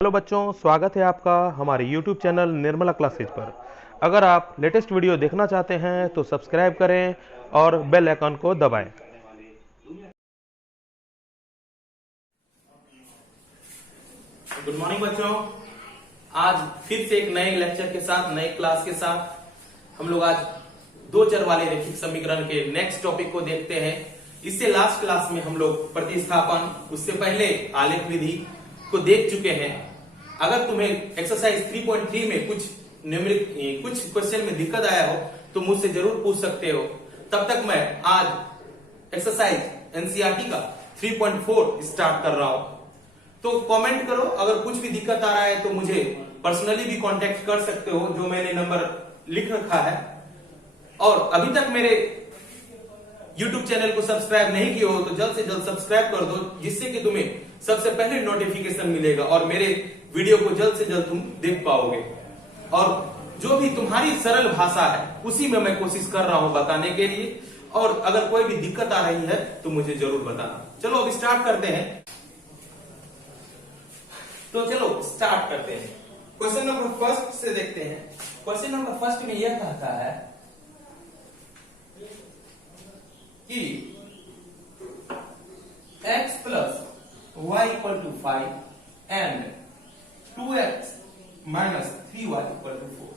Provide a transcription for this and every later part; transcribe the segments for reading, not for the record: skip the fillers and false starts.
Hello बच्चों, स्वागत है आपका हमारे YouTube चैनल निर्मला क्लासेज पर। अगर आप लेटेस्ट वीडियो देखना चाहते हैं तो सब्सक्राइब करें और बेल आइकन को दबाएं। गुड मॉर्निंग बच्चों। आज फिर से एक नए लेक्चर के साथ, नए क्लास के साथ हम लोग आज दो चर वाले रैखिक समीकरण के नेक्स्ट टॉपिक को देखते हैं। इससे लास्ट क्लास में हम लोग प्रतिस्थापन, उससे पहले आलेख विधि को देख चुके हैं। अगर तुम्हें एक्सरसाइज 3.3 में कुछ क्वेश्चन में दिक्कत आया हो तो मुझसे जरूर पूछ सकते हो। तब तक मैं आज एक्सरसाइज एनसीईआरटी का 3.4 स्टार्ट कर रहा हूं। तो कमेंट करो, अगर कुछ भी दिक्कत आ रहा है तो मुझे पर्सनली भी कांटेक्ट कर सकते हो, जो मैंने नंबर लिख रखा है। और अभी तक मेरे YouTube चैनल को सब्सक्राइब नहीं किए हो तो जल्द से जल्द सब्सक्राइब कर दो, जिससे कि तुम्हें सबसे पहले नोटिफिकेशन मिलेगा और मेरे वीडियो को जल्द से जल्द तुम देख पाओगे। और जो भी तुम्हारी सरल भाषा है उसी में मैं कोशिश कर रहा हूं बताने के लिए। और अगर कोई भी दिक्कत आ रही है तो मुझे जरूर बताना। चलो अब स्टार्ट करते हैं। तो चलो स्टार्ट करते हैं। क्वेश्चन नंबर फर्स्ट से देखते हैं। क्वेश्चन नंबर फर्स्ट में यह कहता है कि x plus y equal to 5 and 2x minus 3y equal to 4।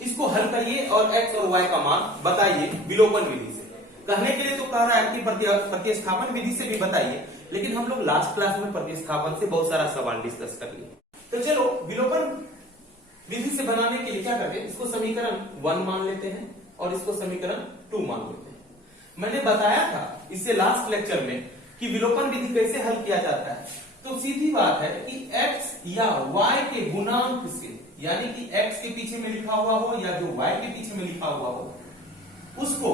इसको हल करिए और x और y का मान बताइए विलोपन विधि से। कहने के लिए तो कह रहा है कि प्रतिस्थापन विधि से भी बताइए, लेकिन हम लोग लास्ट क्लास में प्रतिस्थापन से बहुत सारा सवाल डिस्कस कर लिए। तो चलो विलोपन विधि से बनाने के लिए क्या करते हैं, इसको समीकरण 1 मान लेते हैं और इसको समीकरण 2 मान लेते हैं। मैंने बताया था इससे लास्ट लेक्चर में कि विलोपन विधि कैसे हल किया जाता है। तो सीधी बात है कि x या y के गुणांक से, यानी कि x के पीछे में लिखा हुआ हो या जो y के पीछे में लिखा हुआ हो, उसको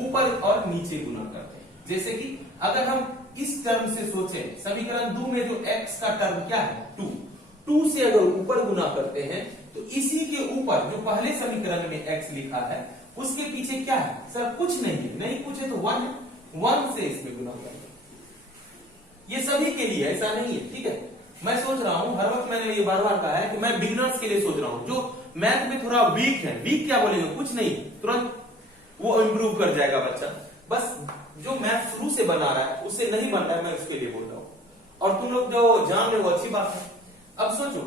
ऊपर और नीचे गुना करते हैं। जैसे कि अगर हम इस टर्म से सोचें, समीकरण 2 में जो x का टर्म क्या है 2 से अगर ऊपर गुना करते हैं तो इसी के ऊपर जो पहले समीकरण में x लिखा है उसके पीछे क्या है सर, कुछ नहीं है, नहीं कुछ है तो 1 है, 1 से इसमें गुना करेंगे। ये सभी के लिए ऐसा नहीं है, ठीक है। मैं सोच रहा हूं, हर वक्त मैंने ये बार बार कहा है कि मैं बिगिनर्स के लिए सोच रहा हूं, जो मैथ में थोड़ा वीक है। वीक क्या बोलेंगे, कुछ नहीं, तुरंत वो इंप्रूव कर जाएगा बच्चा। बस जो मैथ शुरू से बना रहा है उससे नहीं बन रहा है, मैं उसके लिए बोल रहा हूं। और तुम लोग जो जान रहे हो अच्छी बात है। अब सोचो,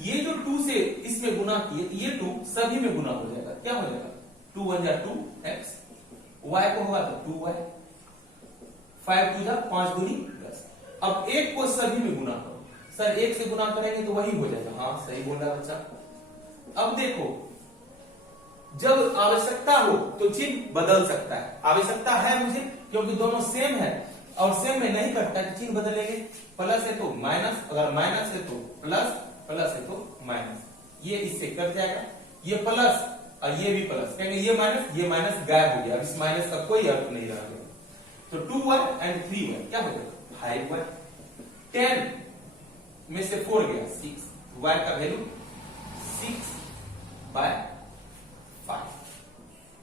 ये जो 2 से इसमें गुना किए, ये 2 सभी में गुना हो जाएगा। क्या हो जाएगा, 2 1 जा 2x, y को होगा तो 2y, 5 2 जा 5 दूनी 10। अब एक को सभी में गुना करो। सर एक से गुना करेंगे तो वही हो जाएगा। हाँ सही बोल रहा बच्चा। अब देखो, जब आवश्यकता हो तो चिन्ह बदल सकता है। आवश्यकता है मुझे, क्योंकि दोनों सेम है और सेम में नहीं करता कि चिन्ह बदलेंगे। प्लस है तो माइनस, अगर माइनस है तो प्लस, प्लस है तो माइनस। ये इससे कट जाएगा, ये प्लस और ये भी प्लस, कहेंगे ये माइनस गायब हो गया। इस माइनस का कोई अर्थ नहीं रह गया। तो 2y एंड 3y क्या हो जाएगा 5y। 10 में से 4 गया 6, y का वैल्यू 6/5,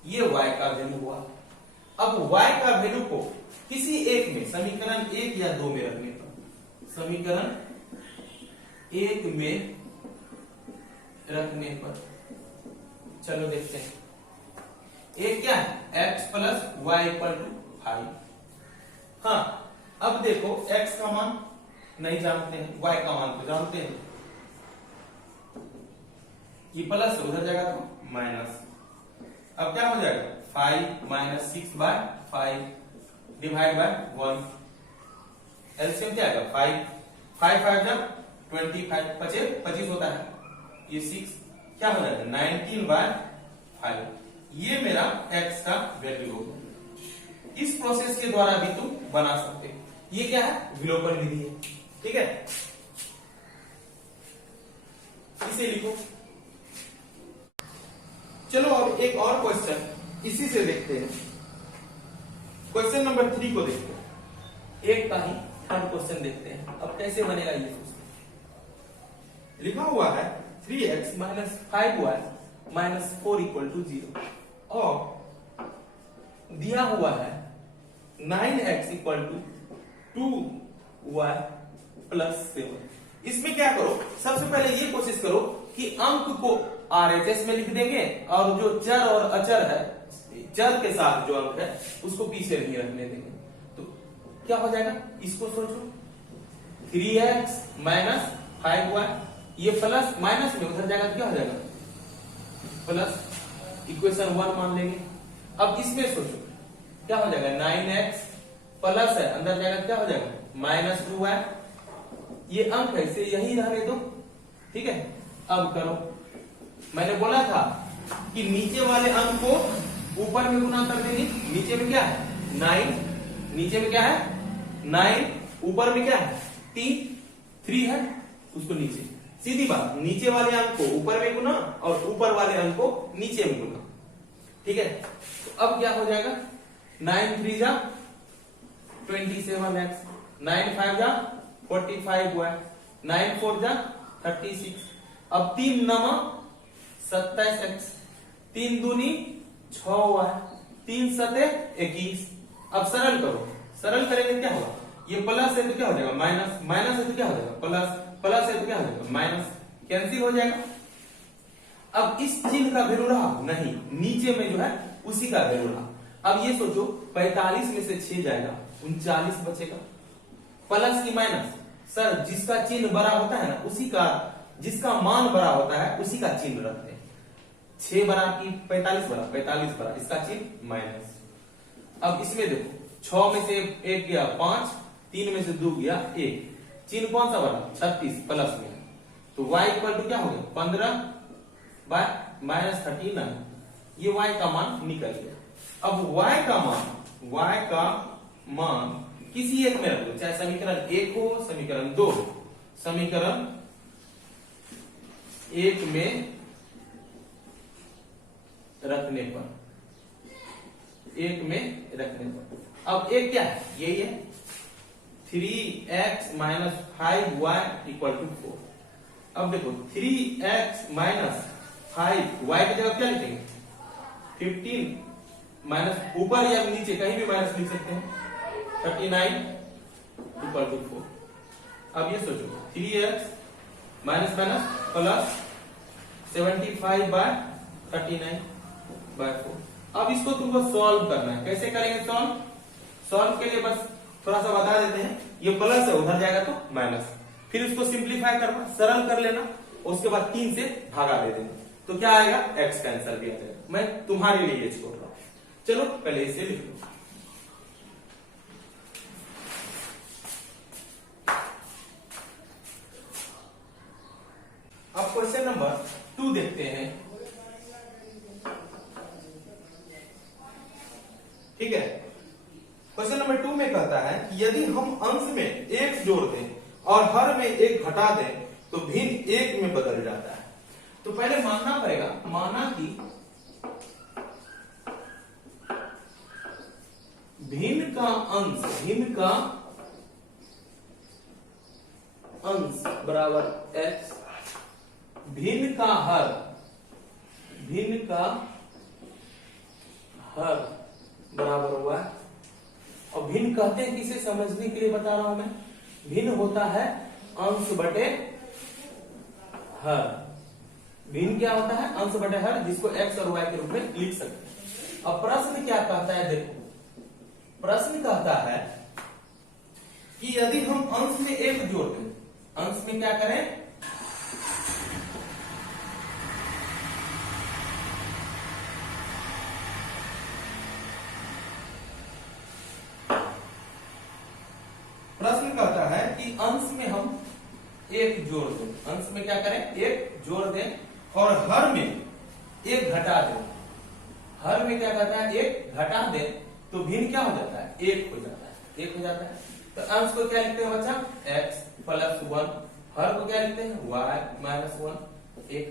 ये y का वैल्यू हुआ। अब y का वैल्यू को किसी एक में, समीकरण 1 या 2 में रखने पर, समीकरण 1 में रखने पर चलो देखते हैं। एक क्या है, x plus y equal to 5। हाँ अब देखो, x का मान नहीं जानते हैं, y का मान तो जानते हैं। ये प्लस उधर जाएगा तो माइनस। अब क्या हो जाएगा 5 माइनस 6/5 डिवाइड बाय 1। एलसीएम क्या आएगा 5 5 5 जब 25 25 होता है, ये 6 क्या हो जाएगा 19/5। ये मेरा x का वैल्यू होगा। इस प्रोसेस के द्वारा भी तुम बना सकते हो। ये क्या है, विलोपन विधि है, ठीक है। इसे लिखो। चलो अब एक और क्वेश्चन इसी से देखते हैं। क्वेश्चन नंबर 3 को देखते हैं। एक का ही थर्ड क्वेश्चन देखते हैं। अब कैसे बनेगा ये सोचते। लिखा हुआ है 3x minus 5y minus 4 equal to 0 और दिया हुआ है 9x equal to 2y plus 7। इसमें क्या करो, सबसे पहले ये कोशिश करो कि अंक को आरएचएस में लिख देंगे और जो चर और अचर है, चर के साथ जो अंक है उसको पीछे नहीं रखने देंगे। तो क्या हो जाएगा, इसको सोचो 3x माइनस 5y, ये प्लस माइनस में उधर जाएगा तो क्या हो जाएगा प्लस, इक्वेशन 1 मान लेंगे। अब इसमें सोचो क्या हो जाएगा 9x प्लस है, अंदर जाएगा क्या हो जाएगा माइनस 2y, ये अंक है इसे यही रहने दो, ठीक है। अब करो, मैंने बोला था कि नीचे वाले अंक को ऊपर में गुना कर देंगे, नीचे में क्या है 9, नीचे में क्या है 9, ऊपर में क्या है 3 है, उसको नीचे, सीधी बात, नीचे वाले अंक को ऊपर में गुना और ऊपर वाले अंक को नीचे में गुना, ठीक है। तो अब क्या हो जाएगा 9 3 जा 27x, 9 5 जा 45y, 9 4 जा 36, अब 3 नमा 27x, 3 दूनी 6y, 3 सते 21। अब सरल करो, सरल करेंगे क्या होगा, ये प्लस है तो क्या हो जाएगा माइनस, माइनस है तो क्या हो जाएगा प्लस, प्लस है तो क्या हो जाएगा माइनस, कैंसिल हो जाएगा। अब इस चिन्ह का वैल्यू रहा नहीं, नीचे में जो है उसी का वैल्यू रहा। अब ये सोचो 45 में से 6 जाएगा 39 बचेगा, प्लस की माइनस, सर जिसका चिन्ह बड़ा होता है ना उसी का, जिसका मान बड़ा होता है उसी का चिन्ह रखते हैं। 6 बड़ा की 45 बड़ा, 45 बड़ा, इसका चिन्ह माइनस। अब इसमें देखो 6 में से 1 गया 5, 3 में से 2 गया 1, चिन्ह कौन सा बड़ा 36 प्लस में, तो y इक्वल टू क्या हो गया 15 बाय माइनस 39, ये y का मान निकल गया। अब y का मान किसी एक में रख दो, चाहे समीकरण 1 हो समीकरण 2 हो, समीकरण 1 में रखने पर, 1 में रखने पर, अब एक क्या है यही है 3x minus 5y equal to 4। अब देखो 3x माइनस 5y की जगह क्या लिखेंगे 15 माइनस, ऊपर या नीचे कहीं भी माइनस लिख सकते हैं, 39 इक्वल टू 4। अब ये सोचो 3x minus minus plus 75 by 39 by 4। अब इसको तुमको सॉल्व करना है, कैसे करेंगे सॉल्व, सॉल्व के लिए बस थोड़ा सा बता देते हैं, ये प्लस है उधर जाएगा तो माइनस, फिर इसको सिंप्लीफाई करना, सरल कर लेना, उसके बाद 3 से भागा दे देना, तो क्या आएगा x का आंसर भी आ जाएगा। मैं तुम्हारे लिए ये छोड़ रहा हूं, चलो पहले इसे लिख लो। अब क्वेश्चन नंबर 2 देखते हैं, ठीक है। क्वेश्चन नंबर 2 में कहता है कि यदि हम अंश में 1 जोड़ दें और हर में 1 घटा दें तो भिन्न 1 में बदल जाता है। तो पहले मानना पड़ेगा, माना कि भिन्न का अंश बराबर x, भिन्न का हर बराबर y। और भिन्न कहते हैं किसे, समझने के लिए बता रहा हूं मैं, भिन्न होता है अंश बटे हर, भिन्न क्या होता है अंश बटे हर, जिसको x और y के रूप में लिख सकते हैं। अब प्रश्न क्या कहता है, देखो प्रश्न कहता है कि यदि हम अंश में 1 जोड़ दें, अंश में क्या करें प्रश्न कहता है कि अंश में हम 1 जोड़ दें, अंश में क्या करें 1 जोड़ दें और हर में 1 घटा दें, हर में क्या कहता है 1 घटा दें तो भिन्न क्या हो जाता है 1 हो जाता है, 1 हो जाता है। तो अंश को क्या लिखते हैं बच्चा x प्लस 1, हर को क्या लिखते हैं y माइनस 1, 1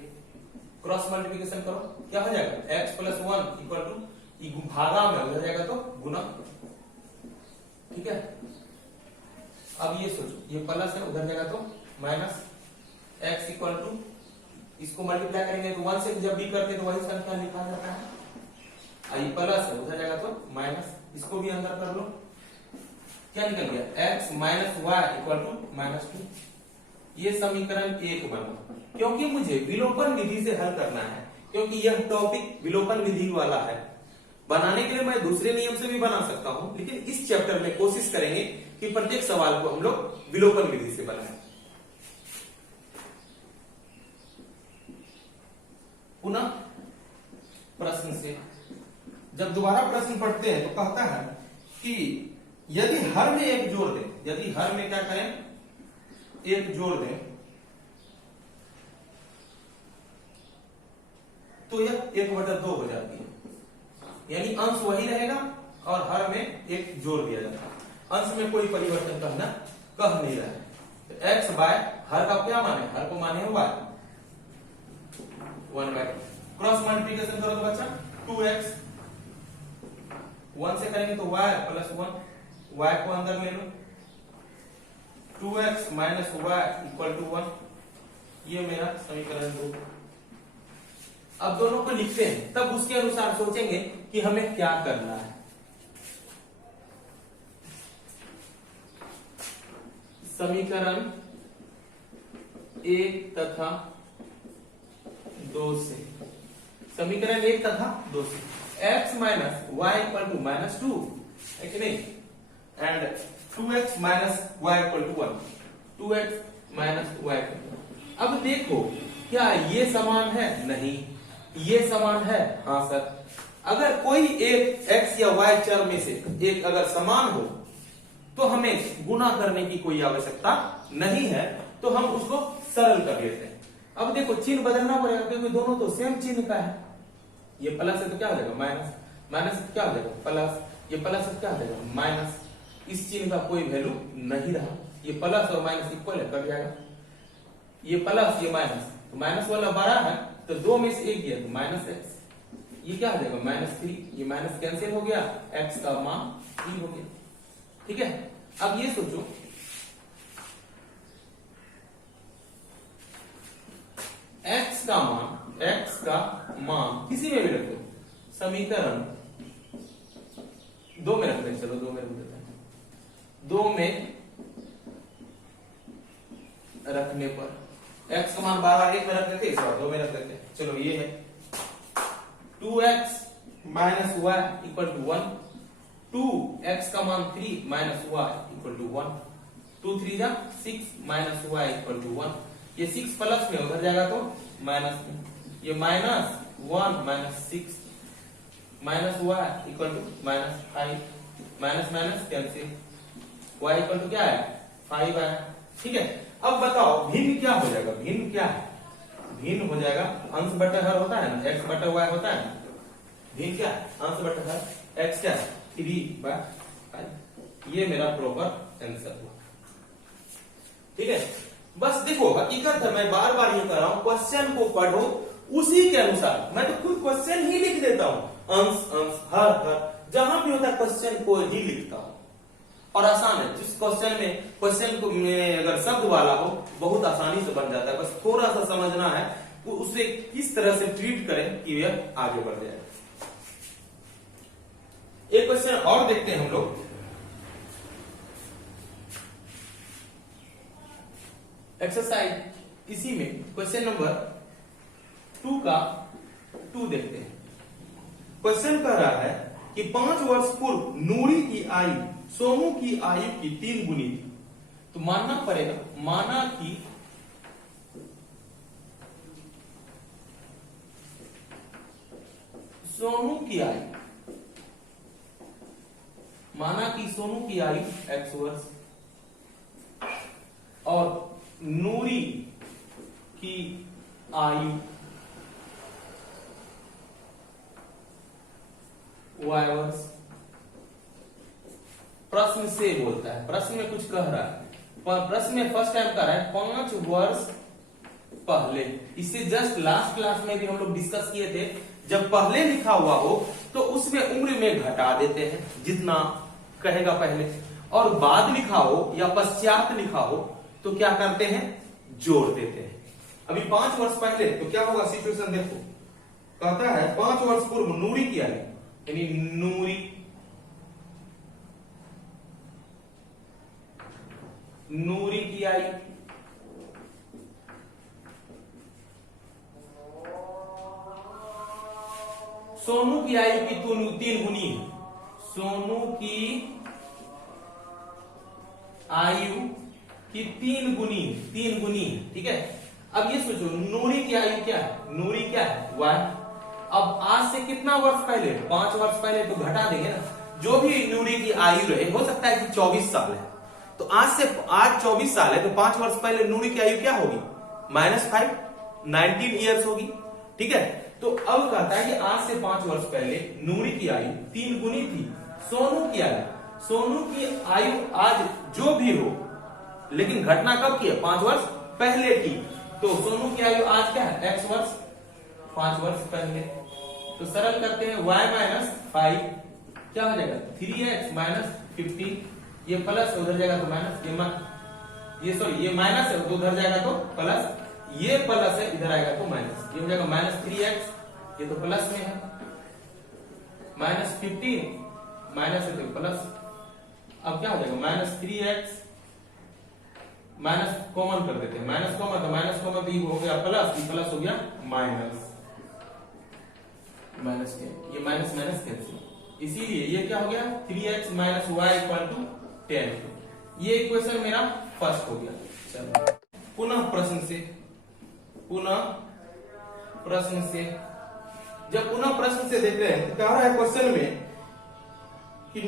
क्रॉस मल्टीप्लिकेशन करो, क्या हो जाएगा x प्लस 1 इक्वल टू भागा में उधर जाएगा तो गुना, ठीक है। अब ये सोचो ये प्लस है उधर जाएगा तो माइनस, x इक्वल टू, इसको मल्टीप्लाई करेंगे तो 1 से जब भी करते तो वही संख्या लिखा जाता है, ये प्लस है उधर जाएगा तो माइनस, इसको भी अंदर कर लो, क्या निकल गया x minus y equal to minus 2। ये समीकरण 1 बना, क्योंकि मुझे विलोपन विधि से हल करना है, क्योंकि यह टॉपिक विलोपन विधि वाला है। बनाने के लिए मैं दूसरे नियम से भी बना सकता हूं, लेकिन इस चैप्टर में कोशिश करेंगे कि प्रत्येक सवाल को हम लोग विलोपन विधि से बनाएं। पुनः प्रश्न से जब दोबारा प्रश्न पढ़ते हैं तो कहता है कि यदि हर में एक जोड़ दें, यदि हर में क्या करें, एक जोड़ दें, तो यह 1/2 हो जाती है, यानी अंश वही रहेगा और हर में एक जोड़ दिया जाता है। अंश में कोई परिवर्तन कह नहीं रहा है। तो x बाय हर का क्या माने, हर को माने y 1/, क्रॉस मल्टीप्लिकेशन करो तो बच्चा 2x, 1 से करेंगे तो y प्लस 1, y को अंदर ले लो, 2x minus y equal to 1, ये मेरा समीकरण 2। अब दोनों को लिखते हैं, तब उसके अनुसार सोचेंगे कि हमें क्या करना है। समीकरण 1 तथा 2 से, समीकरण 1 तथा 2 से x minus y equal to -2 है कि नहीं, and 2x minus y equal to 1, 2x minus y। अब देखो क्या ये समान है, नहीं, ये समान है, हाँ सर। अगर कोई एक x या y चर में से एक अगर समान हो तो हमें गुणा करने की कोई आवश्यकता नहीं है, तो हम उसको सरल कर लेते हैं। अब देखो चिन्ह बदलना पड़ेगा, क्योंकि दोनों तो सेम चिन्ह का है। ये प्लस है तो क्या हो जाएगा माइनस, माइनस है तो क्या हो जाएगा प्लस, ये प्लस है तो क्या हो जाएगा माइनस। इस चिन्ह का कोई वैल्यू नहीं रहा, ये प्लस और माइनस इक्वल है, कट जाएगा। ये प्लस ये माइनस, तो माइनस वाला बड़ा है तो 2 में से 1 गया तो -x, ये क्या हो जाएगा -3, ये माइनस कैंसिल हो गया, x का मान 3 हो गया। ठीक है, अब ये सोचो x का मान किसी में भी रख दो, समीकरण 2 में रख दें, चलो 2 में रख देते हैं। 2 में रखने पर x का मान बार 1 में रख देते, इस बार 2 में रख देते हैं। चलो ये है 2x minus y equal to 1, 2x का मान 3 माइनस y इक्वल टू 1, 2 3 जा 6 माइनस y इक्वल टू 1। ये 6 प्लस में उधर जाएगा तो माइनस में, ये -1 minus 6 minus y equal to -5, minus minus cancel, y equal to क्या है 5 है। ठीक है, अब बताओ भिन्न क्या हो जाएगा, भिन्न क्या है, भिन्न हो जाएगा अंश बटा हर होता है ना, x बटा y होता है ना, भिन्न क्या है अंश बटा हर, x क्या है 3/5। ये मेरा प्रॉपर आंसर हुआ। ठीक है, बस देखो हकीकत है, मैं बार बार ये कर रहा हूं, क्वेश्चन को पढ़ो उसी के अनुसार। मैं तो खुद क्वेश्चन ही लिख देता हूं, अंश अंश हर हर जहां भी होता है क्वेश्चन को ही लिखता हूं, और आसान है। जिस क्वेश्चन में क्वेश्चन को में अगर शब्द वाला हो बहुत आसानी से बन जाता है, बस थोड़ा सा समझना है वो उसे किस तरह से ट्रीट करें कि यह आगे बढ़ जाए। एक क्वेश्चन और देखते हैं हम लोग, एक्सरसाइज इसी में क्वेश्चन नंबर 2 का 2 देखते हैं। क्वेश्चन कह रहा है कि 5 वर्ष पूर्व नूरी की आयु सोमू की आयु की 3 गुनी थी, तो मानना पड़ेगा, माना कि सोनू की आयु, माना कि सोनू की आयु x वर्ष और नूरी की आयु y वर्ष। प्रश्न से बोलता है, प्रश्न में कुछ कह रहा है, प्रश्न में फर्स्ट टाइम कह रहा है 5 वर्ष पहले। इससे जस्ट लास्ट क्लास में भी हम लोग डिस्कस किए थे, जब पहले लिखा हुआ हो तो उसमें उम्र में घटा देते हैं जितना कहेगा पहले, और बाद लिखा हो या पश्चात लिखा हो तो क्या करते हैं जोड़ देते हैं। अभी 5 वर्ष पहले तो क्या होगा सिचुएशन देखो, कहता है 5 वर्ष पूर्व नूरी की आयु, यानी नूरी की आयु सोनू की आयु की 3 गुनी है, सोनू की आयु की 3 गुनी है, ठीक है। अब ये सोचो नूरी की आयु क्या है, नूरी क्या है, 1। अब आज से कितना वर्ष पहले, 5 वर्ष पहले, तो घटा देंगे ना, जो भी नूरी की आयु रहे, हो सकता है कि 24 साल है, तो आज 24 साल है, तो 5 वर्ष पहले नूरी की आयु क्या होगी, -5, 19 ईयर्स होगी, ठीक है। तो अब कहता है कि आज से 5 वर्ष पहले नूरी की आयु 3 गुनी थी सोनू की आयु। सोनू की आयु आज जो भी हो, लेकिन घटना कब की है, 5 वर्ष पहले की, तो सोनू की आयु आज क्या है, x वर्ष, 5 वर्ष पहले। तो सरल करते हैं, y माइनस 5 क्या हो जाएगा, 3x माइनस 15, ये प्लस उधर जाएगा तो माइनस, ये माइनस है तो उधर जाएगा तो प्लस, ये प्लस है इधर आएगा तो माइनस, ये हो जाएगा -3x, ये तो प्लस में है, -15 माइनस है तो प्लस, अब क्या हो जाएगा -3x, माइनस कॉमन कर देते हैं, माइनस कॉमन तो ये हो गया प्लस, ये प्लस हो गया माइनस, ये माइनस कैंसिल, इसीलिए ये क्या हो गया, 3x minus y equal to 10। ये इक्वेशन मेरा फर्स्ट हो गया। चलो पुनः प्रश्न से जब पुनः प्रश्न से देखते हैं, कह रहा है क्वेश्चन में कि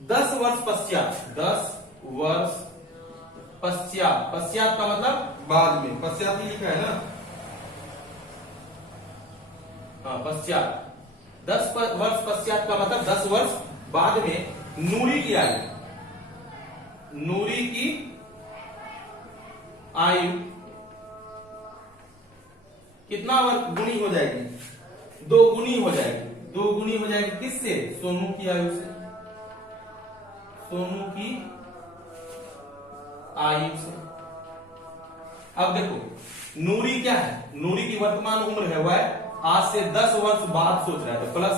10 वर्ष पश्चात का मतलब बाद में, पश्चात ही लिखा है ना, हाँ पश्चात, 10 वर्ष पश्चात का मतलब 10 वर्ष बाद में नूरी की आयु कितना वर्ष गुनी हो जाएगी, 2 गुनी हो जाएगी, किससे, सोनू की आयु से, अब देखो नूरी क्या है, नूरी की वर्तमान उम्र है वह आज से 10 वर्ष बाद सोच रहा है, तो प्लस,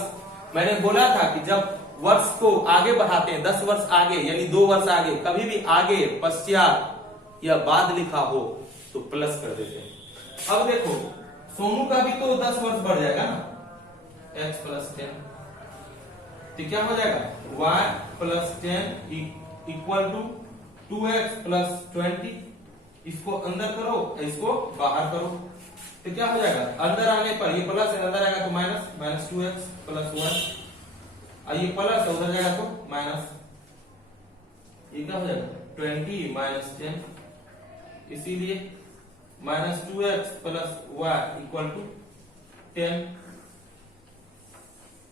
मैंने बोला था कि जब वर्ष को आगे बढ़ाते हैं, 10 वर्ष आगे यानी 2 वर्ष आगे, कभी भी आगे पश्चात या बाद लिखा हो तो प्लस कर देते हैं। अब देखो सोनू का भी तो 10 वर्ष बढ़ जाएगा ना, x प्लस 10, तो क्या हो जाएगा, y plus 10 equal to 2x plus 20, इसको अंदर करो, इसको बाहर करो, तो क्या हो जाएगा, अंदर आने पर ये प्लस है, अंदर आएगा तो माइनस 2x प्लस 1, ये प्लस उधर जाएगा तो माइनस, ये क्या हो जाएगा 20 माइनस 10, इसीलिए -2x plus y equal to 10।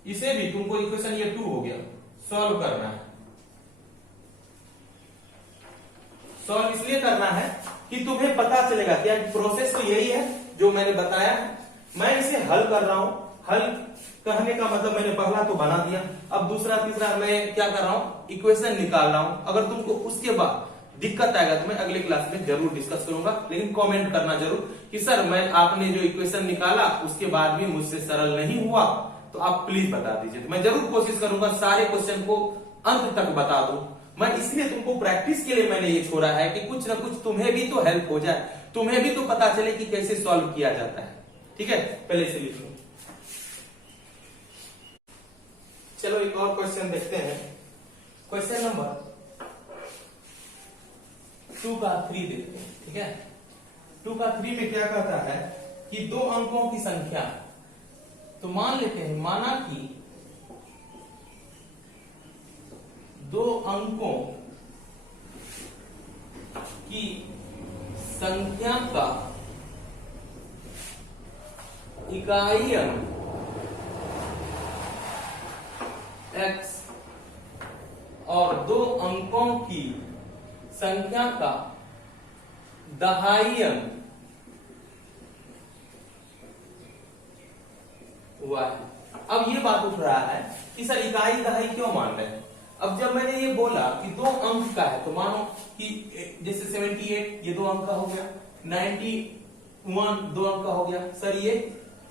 इसे भी तुमको इक्वेशन ये 2 हो गया, सॉल्व करना है। सॉल्व इसलिए करना है कि तुम्हें पता चलेगा क्या प्रोसेस तो यही है जो मैंने बताया है, मैं इसे हल कर रहा हूं। हल कहने का मतलब मैंने पहला तो बना दिया, अब दूसरा तीसरा मैं क्या कर रहा हूं, इक्वेशन निकाल रहा हूं। अगर तुमको उसके बाद दिक्कत आएगा तो मैं अगले क्लास में जरूर डिस्कस करूंगा, लेकिन कमेंट करना जरूर कि सर मैं आपने जो इक्वेशन निकाला उसके बाद भी मुझसे सरल नहीं हुआ, तो आप प्लीज बता दीजिए। तो मैं जरूर कोशिश करूंगा सारे क्वेश्चन को अंत तक बता दूं। मैं इसलिए तुमको प्रैक्टिस के लिए मैंने ये छोड़ा है कि कुछ ना कुछ तुम्हें भी तो हेल्प हो जाए, तुम्हें भी तो पता चले कि कैसे सॉल्व किया जाता है। ठीक है, पहले से लिख लो। चलो एक और क्वेश्चन देखते हैं। क्वेश्चन नंबर 2 का 3 देखते हैं। ठीक है, 2 का 3 में क्या कहता है कि 2 अंकों की संख्या, तो मान लेते हैं, माना कि 2 अंकों की संख्या का इकाई अंक x और 2 अंकों की संख्या का दहाई अंक y। अब ये बात उठ रहा है कि सर इकाई दहाई क्यों मान रहे हैं। अब जब मैंने ये बोला कि 2 अंक का है, तो मानो कि जैसे 78 ये 2 अंक का हो गया, 91 2 अंक का हो गया, सर ये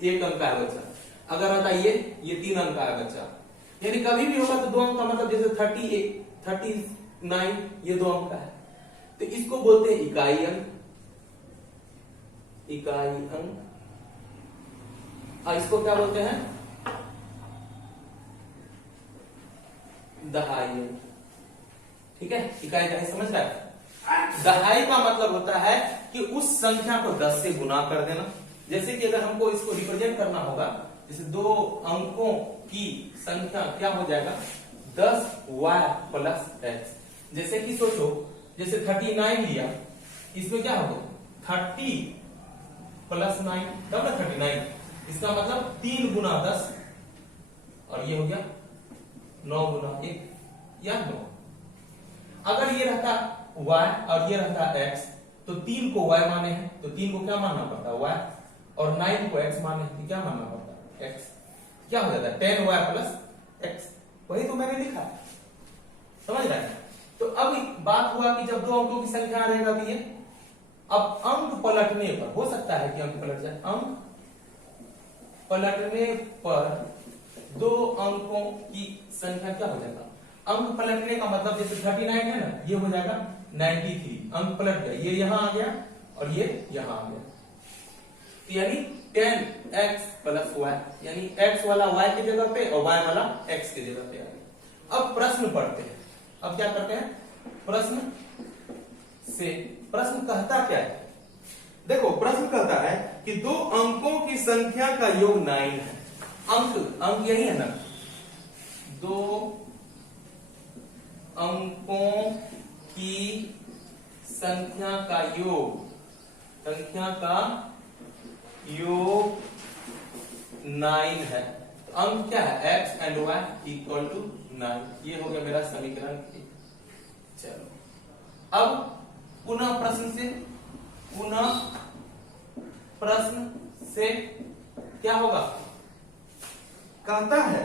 1 अंक का है बच्चा। अगर बताइए ये 3 अंक का है बच्चा, यानी कभी भी होगा तो 2 अंक का मतलब जैसे 38 39 ये 2 अंक का है, तो इसको बोलते हैं इकाई अंक। इकाई अंक और इसको क्या बोलते हैं, दहाई। ठीक है, इकाई दहाई समझ रहा है। दहाई का मतलब होता है कि उस संख्या को 10 से गुना कर देना। जैसे कि अगर हमको इसको रिप्रेजेंट करना होगा, जैसे 2 अंकों की संख्या क्या हो जाएगा, 10y प्लस x। जैसे कि सोचो, जैसे 39 लिया, इसमें क्या होगा 30 प्लस 9, तब ना 39, इसका मतलब 3 गुना 10, और ये हो गया 9 गुना 1 या 9। अगर ये रहता y और ये रहता x, तो 3 को y माने हैं तो 3 को क्या मानना पड़ता है y, और 9 को x माने तो क्या मानना पड़ता है x। क्या हो जाता है 10y प्लस x, वही तो मैंने लिखा, समझ रहे हैं। तो अब बात हुआ कि जब 2 अंकों की संख्या रहेगा तो ये, अब अंक पलटने पर हो सकता है कि अंक पलट जाए। अंक पलटने पर 2 अंकों की संख्या क्या हो जाएगा, अंक पलटने का मतलब जैसे 39 है ना, ये हो जाएगा 93, अंक पलट गया, ये यहां आ गया और ये यहां आ गया, तो यानी 10x प्लस y, यानी x वाला y की जगह पे और y वाला x की जगह पे आ गया। अब प्रश्न पढ़ते हैं। अब क्या करते हैं, प्रश्न से, प्रश्न कहता क्या है, देखो प्रश्न कहता है कि 2 अंकों की संख्या का योग 9 है। अंक यही है ना, 2 अंकों की संख्या का योग, संख्या का योग 9 है। तो अंक क्या है, x and y equal to 9। ये हो गया मेरा समीकरण। चलो अब पुनः प्रश्न से क्या होगा, कहता है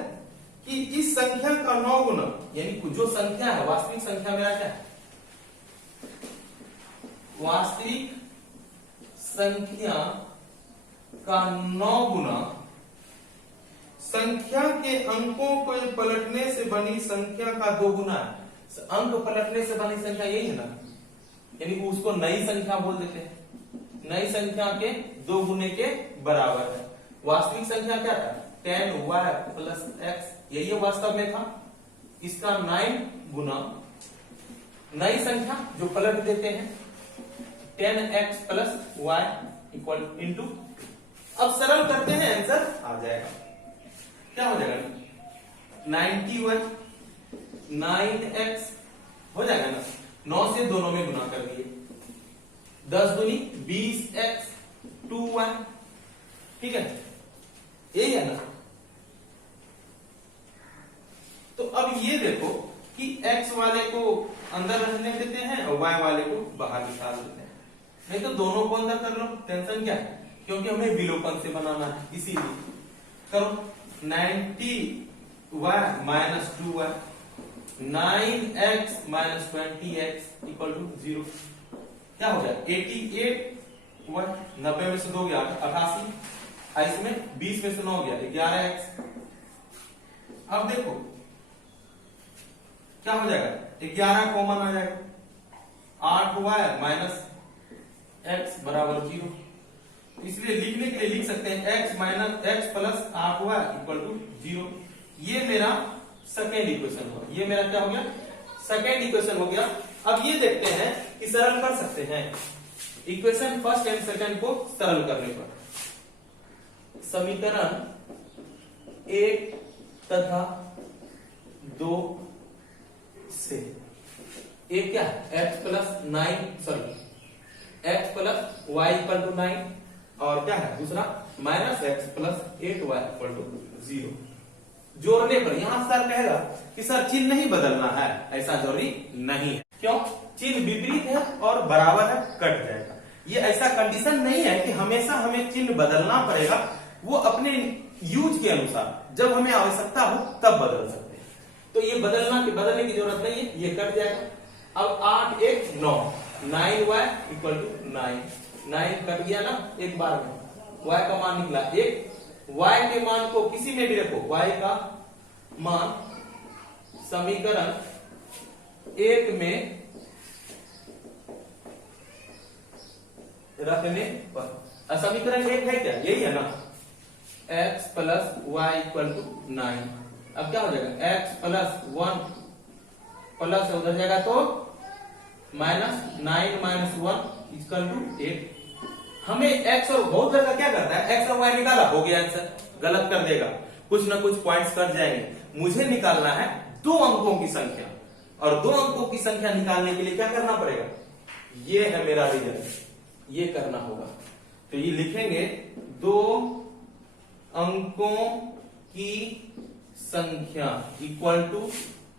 कि इस संख्या का 9 गुना, यानी जो संख्या है वास्तविक संख्या मेरा क्या है, वास्तविक संख्या का 9 गुना संख्या के अंकों को पलटने से बनी संख्या का 2 गुना है। अंक पलटने से बनी संख्या यही है ना, यानी उसको नई संख्या बोल देते हैं, नई संख्या के 2 गुने के बराबर है। वास्तविक संख्या क्या था, 10y प्लस x, यही वास्तव में था, इसका 9 गुना नई संख्या जो पलट देते हैं 10x plus y equal into, अब सरल करते हैं आंसर आ जाएगा, क्या हो जाएगा 91 9x हो जाएगा ना, 9 से दोनों में गुना कर दिए, 10 दूनी 20x 2y, ठीक है, यही है ना। तो अब ये देखो कि x वाले को अंदर रहने देते हैं और y वाले को बाहर निकाल देते हैं, नहीं तो दोनों को अंदर कर लो, टेंशन क्या है, क्योंकि हमें विलोपन से बनाना है, इसीलिए करो 90y minus 2y, 9x minus 20x equal to 0, क्या हो जाए 88y, 90 में से 2 गया 88, इसमें 20 में से 9 गया 11x। अब देखो क्या हो जाएगा, 11 कॉमन आ जाएगा, 8y माइनस x बराबर 0, इसलिए लिखने के लिए लिख सकते हैं x minus x plus 8y equal to 0। ये मेरा सेकेंड इक्वेशन हो, ये मेरा क्या हो गया, सेकेंड इक्वेशन हो गया। अब ये देखते हैं कि सरल कर सकते हैं इक्वेशन फर्स्ट एंड सेकेंड को सरल करने पर। समीकरण 1 तथा 2 से एक क्या है x plus 9, sorry x plus y equal to 9, और क्या है दूसरा minus x plus 8y equal to 0। जोड़ने पर यहां सर कहेगा कि सर चिन्ह नहीं बदलना है, ऐसा जरूरी नहीं है, क्यों, चिन्ह विपरीत है और बराबर है, कट जाएगा। ये ऐसा कंडीशन नहीं है कि हमेशा हमें चिन्ह बदलना पड़ेगा, वो अपने यूज के अनुसार जब हमें आवश्यकता हो तब बदल सकते हैं। तो ये बदलने की जरूरत नहीं है, ये कट जाएगा। अब 8 1 9, 9y इक्वल टू 9, 9 कट गया ना एक बार में, y का मान निकला 1, y के मान को किसी में भी रखो, y का मान समीकरण 1 में रखने पर, समीकरण 1 है क्या, यही है ना, x plus Y equal to 9। अब क्या हो जाएगा x प्लस 1 प्लस उधर जाएगा तो -9 - 1 इक्वल टू 8। हमें x और बहुत लड़का क्या करता है, x और y निकाला, हो गया आंसर। गलत कर देगा, कुछ ना कुछ पॉइंट्स कट जाएंगे। मुझे निकालना है 2 अंकों की संख्या, और 2 अंकों की संख्या निकालने के लिए क्या करना पड़ेगा, ये है मेरा रिजल्ट, ये करना होगा। तो ये लिखेंगे 2 अंकों की संख्या equal to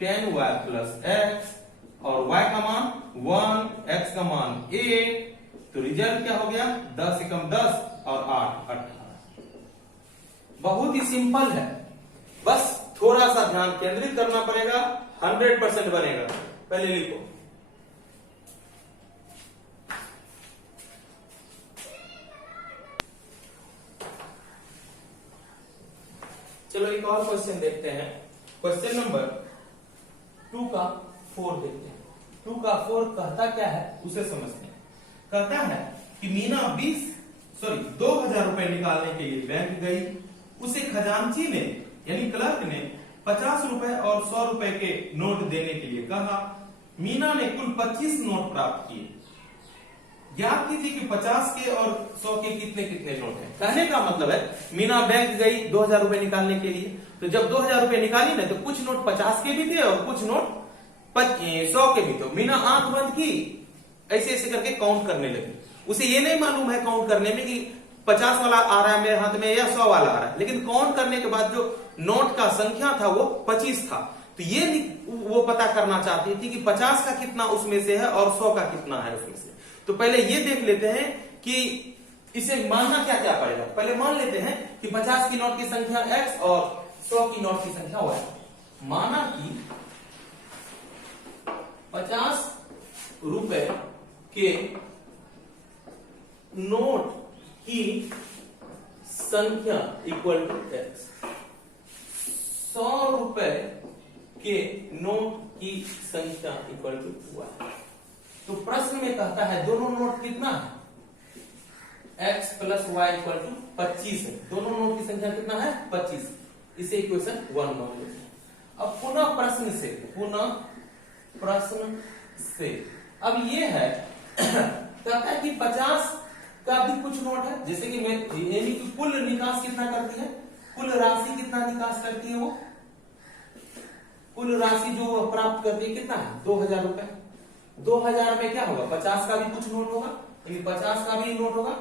10y plus x, और y का मान 1, x का मान 8। तो रिजल्ट क्या हो गया, 10 एकम 10 और 8 18। बहुत ही सिंपल है, बस थोड़ा सा ध्यान केंद्रित करना पड़ेगा, 100% बनेगा। पहले लिखो, चलो एक और क्वेश्चन देखते हैं। क्वेश्चन नंबर 2 का 4 देखते हैं। 2 का 4 कहता क्या है उसे समझते हैं। कहता है कि मीना 2000 रुपए निकालने के लिए बैंक गई। उसे खजांची ने यानी क्लर्क ने 50 रुपए और 100 रुपए के नोट देने के लिए कहा। मीना ने कुल 25 नोट प्राप्त किए। ज्ञात कीजिए कि 50 के और 100 के कितने कितने नोट हैं। कहने का मतलब है मीना बैंक गई 2000 रुपए निकालने के लिए, तो जब 2000 रुपए निकाली ना, तो कुछ नोट 50 के भी थे और कुछ नोट 100 के भी थे। मीना आंख बंद की, ऐसे ऐसे करके काउंट करने लगी। उसे ये नहीं मालूम है काउंट करने में कि 50 वाला आ रहा है मेरे हाथ में या 100 वाला आ रहा है, लेकिन काउंट करने के बाद जो नोट का संख्या था वो 25 था। तो ये वो पता करना चाहती थी कि 50 का कितना उसमें से है और 100 का कितना है उसमें से। तो पहले ये देख लेते हैं कि इसे मानना क्या क्या पड़ेगा। पहले मान लेते हैं कि 50 की नोट की संख्या x और 100 की नोट की संख्या y। माना कि 50 रुपए के नोट की संख्या इक्वल टू x, 100 रुपए के नोट की संख्या इक्वल टू y। तो प्रश्न में कहता है दोनों नोट कितना है, x plus Y equal to 25 है। दोनों नोट की संख्या कितना है 25। इसे इक्वेशन 1 मान लेते हैं। अब पुनः प्रश्न से अब ये है कहता है कि 50 का भी कुछ नोट है, जैसे कि मैं यानी कि कुल निकास कितना करती है, कुल राशि कितना निकास करती है, वो कुल राशि जो प्राप्त करती है कितना है 2000 रुपए। 2000 में क्या होगा, 50 का भी कुछ नोट होगा, यानी 50 का भी नोट होगा,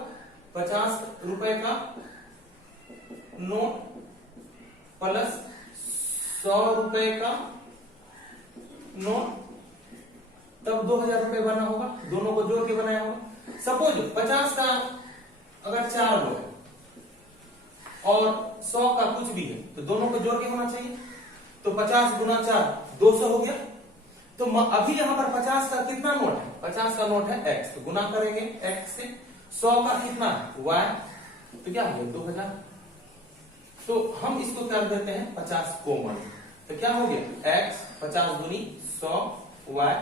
50 रुपए का नोट प्लस 100 रुपए का नोट, तब 2000 रुपए बना होगा। दोनों को जोड़ के बनाया होगा। सपोज 50 का अगर 4 है और 100 का कुछ भी है, तो दोनों को जोड़ के होना चाहिए। तो 50 गुना 4 200 हो गया। तो अभी यहां पर 50 का कितना नोट है, 50 का नोट है x, तो गुना करेंगे x से। 100 का कितना है y, तो क्या हो गया 2000। तो हम इसको कर देते हैं 50 कॉमन, तो क्या हो गया x 50 गुनी 100 y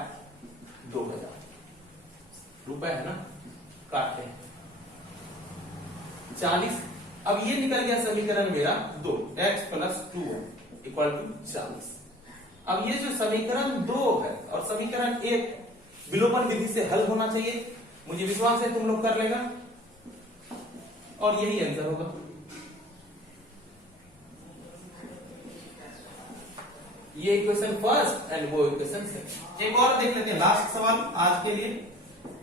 2000 रुपए है ना, काटते हैं 40। अब ये निकल गया समीकरण मेरा 2, x प्लस 2 इक्वल टू 40। अब ये जो समीकरण 2 है और समीकरण 1 विलोपन विधि से हल होना चाहिए। मुझे विश्वास है तुम लोग कर लेगा और यही आंसर होगा। ये इक्वेशन फर्स्ट एंड वो इक्वेशन सेकंड। एक और देख लेते हैं, लास्ट सवाल आज के लिए।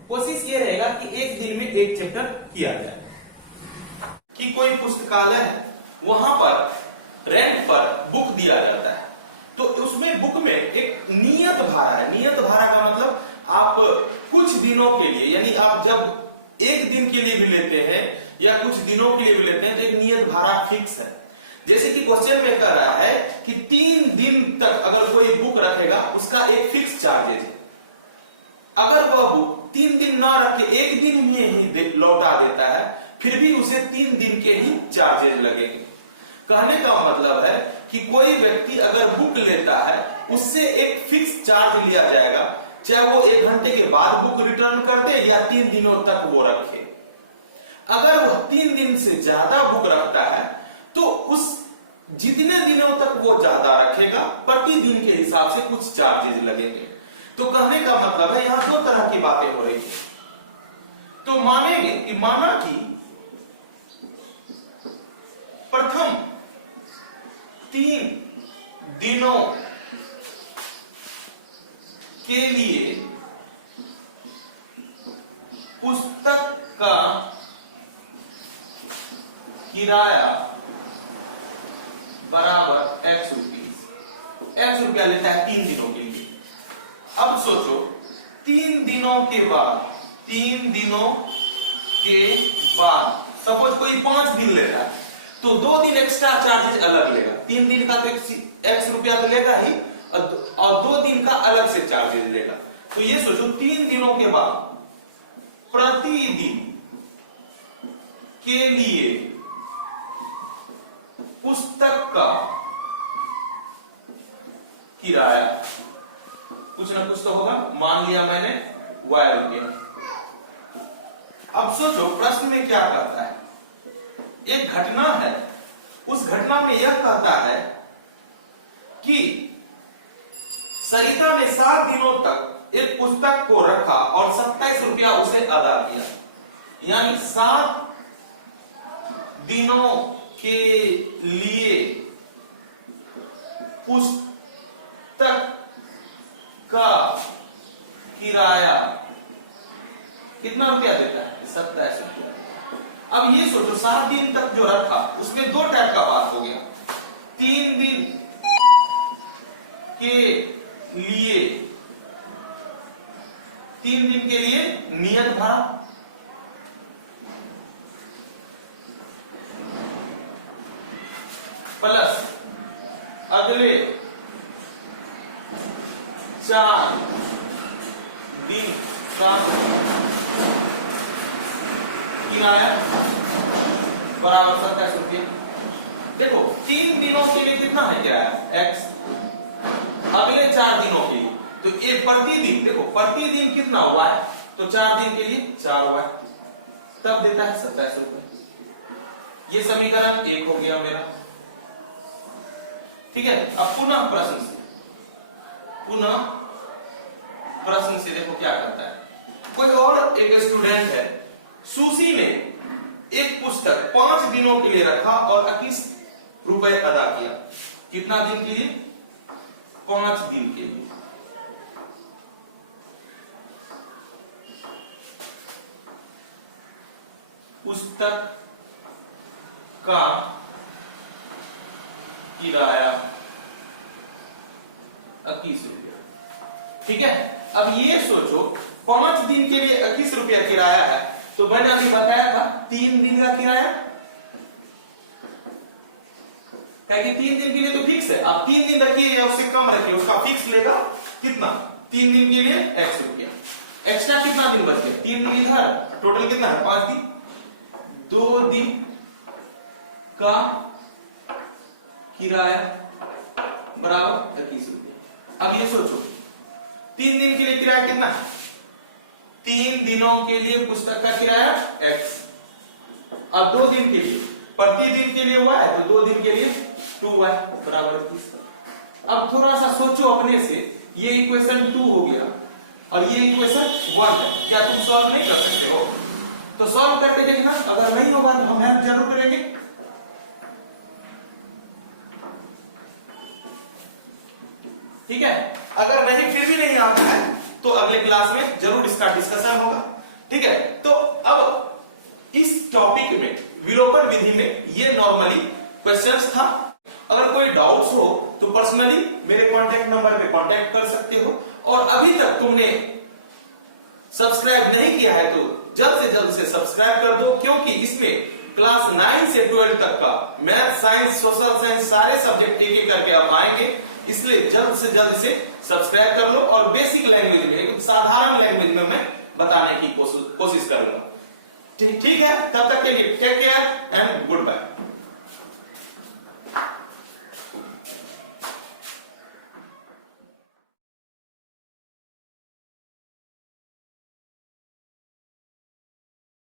कोशिश ये रहेगा कि एक दिन में एक चैप्टर किया जाए। कि कोई पुस्तकालय है, वहां पर रेंट पर बुक दिया जाता है, तो उसमें बुक में एक नियत भाड़ा है। नियत भाड़ा का मतलब आप कुछ दिनों के लिए, यानी आप जब एक दिन के लिए भी लेते हैं या कुछ दिनों के लिए भी लेते हैं, तो एक नियत भाड़ा फिक्स है। जैसे कि क्वेश्चन में कह रहा है कि 3 दिन तक अगर कोई बुक रखेगा उसका एक फिक्स चार्जेज है। अगर वह बुक 3 दिन ना रख के एक दिन में ही लौटा देता है, फिर भी उसे 3 दिन के ही चार्जेज लगेंगे। कहने का मतलब है कि कोई व्यक्ति अगर बुक लेता है उससे एक फिक्स चार्ज लिया जाएगा, चाहे वो 1 घंटे के बाद बुक रिटर्न कर दे या 3 दिनों तक वो रखे। अगर वह 3 दिन से ज्यादा बुक रखता है तो उस जितने दिनों तक वो ज्यादा रखेगा प्रतिदिन के हिसाब से कुछ चार्जेस लगेंगे। तो कहने का मतलब है यहां दो तरह की बातें हो रही है। तो मानेंगे कि माना कि प्रथम 3 दिनों के लिए पुस्तक का किराया बराबर x रुपया लेता है 3 दिनों के लिए। अब सोचो 3 दिनों के बाद सपोज कोई 5 दिन ले रहा है तो 2 दिन एक्स्ट्रा चार्जेस अलग लेगा। 3 दिन का तो x रुपया तो लेगा ही और 2 दिन का अलग से चार्जेस लेगा। तो ये सोचो 3 दिनों के बाद प्रतिदिन के लिए पुस्तक का किराया कुछ ना कुछ तो होगा। मान लिया मैंने y रुपया। अब सोचो प्रश्न में क्या कहता है, एक घटना है, उस घटना में यह कहता है कि सरिता ने 7 दिनों तक एक पुस्तक को रखा और 27 रुपया उसे अदा किया। यानी 7 दिनों के लिए पुस्तक का किराया कितना रुपया देता है? 27 रुपया। अब ये सोचो 7 दिन तक जो रखा उसमें 2 टाइप का बात हो गया। 3 दिन के लिए 3 दिन के लिए नियत भरा प्लस अगले 4 दिन का किराया बराबर 27 रुपये। देखो 3 दिनों के लिए कितना है किराया x, अगले 4 दिनों के लिए तो ये प्रतिदिन, देखो प्रतिदिन कितना हुआ है तो 4 दिन के लिए 4 हुआ है, तब देता है 27 रुपये। ये समीकरण 1 हो गया मेरा। ठीक है, अब पुनः प्रश्न से देखो क्या करता है। कोई और एक स्टूडेंट है, सुशी ने एक पुस्तक 5 दिनों के लिए रखा और 21 रुपए अदा किया। कितना दिन के लिए? 5 दिन के लिए। पुस्तक का किराया 21 रुपया। ठीक है, अब ये सोचो 5 दिन के लिए 21 रुपया किराया है तो मैंने अभी बताया था 3 दिन का किराया, क्योंकि 3 दिन के लिए तो फिक्स है। आप 3 दिन रखिए या उससे कम रखिए, उसका फिक्स लेगा कितना? 3 दिन के लिए x रुपया। एक्स्ट्रा कितना दिन बच गया? 3 दिन इधर, टोटल कितना है? 5 दिन। 2 दिन का किराया बराबर 21 रुपया। अब ये सोचो 3 दिन के लिए किराया कितना है? 3 दिनों के लिए पुस्तक का किराया x। अब 2 दिन के लिए, प्रतिदिन के लिए y तो 2 दिन के लिए 2y बराबर 21। अब थोड़ा सा सोचो अपने से, ये इक्वेशन 2 हो गया और ये इक्वेशन 1 है। क्या तुम सॉल्व नहीं कर सकते हो? तो सॉल्व करके देखना, अगर नहीं होगा तो हम हेल्प जरूर करेंगे। ठीक है, अगर नहीं फिर भी नहीं आता है तो अगले क्लास में जरूर इसका डिस्कशन होगा। ठीक है, तो अब इस टॉपिक में विलोपन विधि में ये नॉर्मली क्वेश्चंस था। अगर कोई डाउट्स हो तो पर्सनली मेरे कांटेक्ट नंबर पे कांटेक्ट कर सकते हो। और अभी तक तुमने सब्सक्राइब नहीं किया है तो जल्द से जल्द से सब्सक्राइब कर दो, क्योंकि इसमें क्लास 9 से 12 तक का मैथ, साइंस, सोशल साइंस सारे सब्जेक्ट एक एक करके आप आएंगे। इसलिए जल्द से जल्द से सब्सक्राइब कर लो और बेसिक लैंग्वेज में, एक साधारण लैंग्वेज में मैं बताने की कोशिश करूंगा। ठीक है, तब तक के लिए take care and good bye.